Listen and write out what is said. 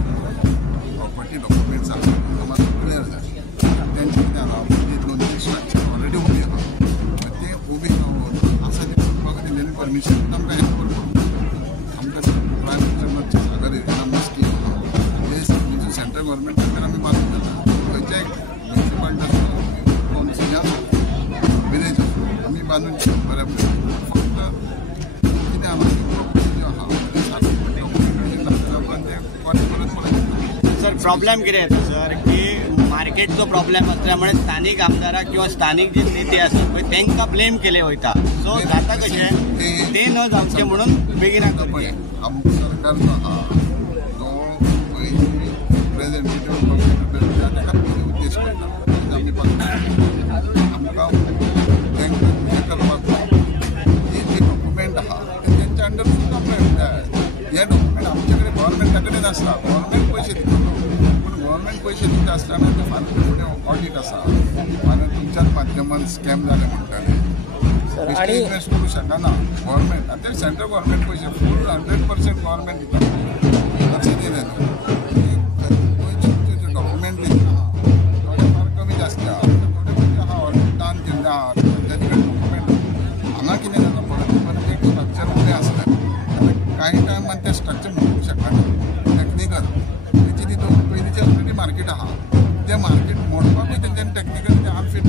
property documents आम्हाला clear जाय तेंचे कितें आहा दोन स्ट्रक्चर ऑलरेडी उबी आहा ते उबी आसा ती करपाक तेंच्यांनी परमिशन आमकां हेल्प करपाक आमकां प्रायवेट सेक्टरची सागर योजना स्कीम आहा ते सेंट्रल गव्हर्मेंट कडल्यान आमी बांदून घेता खंयच्याय म्युनिसिपालिटी आसा कावन्सिल आसा विलेज आमी बांदून बऱ्या फक्त कितें आहा प्रॉपर्टी ज्यो आहा सर प्रॉब्लेम कितें येता सर की मार्केटचो प्रॉब्लेम असल्यामुळे स्थानिक आमदाराक किंवा स्थानिक जे नेते असतात पळय तांकां ब्लेम केले वयता सो जाता कशें ते न जावचें म्हणून बेगिना पळय आमचो सरकार जो आहा तो रिप्रेझेंटेटिव्ह ताका उद्देश करता आमी आमकां तांकां करपाक जी डॉक्युमेंट आहा तेंच्या अंडर सुद्दां आमकां हे डॉक्युमेंट आमचे कडेन गव्हर्मेंटा कडेन आसता गव्हर्मेंट पयशे दिता पूण गव्हर्मेंट पयशे दिता आसतना ते फाल्यां फुडें ऑडिट आसा फाल्यां तुमच्याच माध्यमान स्कॅम जाले म्हणटाले इन्वेस्ट करूं शकना गव्हर्मेंट आनी ते सेंट्रल गव्हर्मेंट पयशे फूल 100% गव्हर्मेंट दिता लक्ष दिलें गोंयचे डॉक्युमेंट दिता थोडे फार कमी जास्त आहा थोडे पयशे आहा ऑडिटान दिल्ले आहा तेजे कडेन डॉक्युमेंट हांगा कितें जाता परत एक स्ट्रक्चर उबें आसलें काही टायमान ते स्ट्रक्चर म्हणूंक शकना टेक्निकल तेची ती पयलींचे ऑलरेडी मार्केट आहा ते मार्केट मोडपाकूय तेंच्यांनी टेक्निकल ते हाफ फीट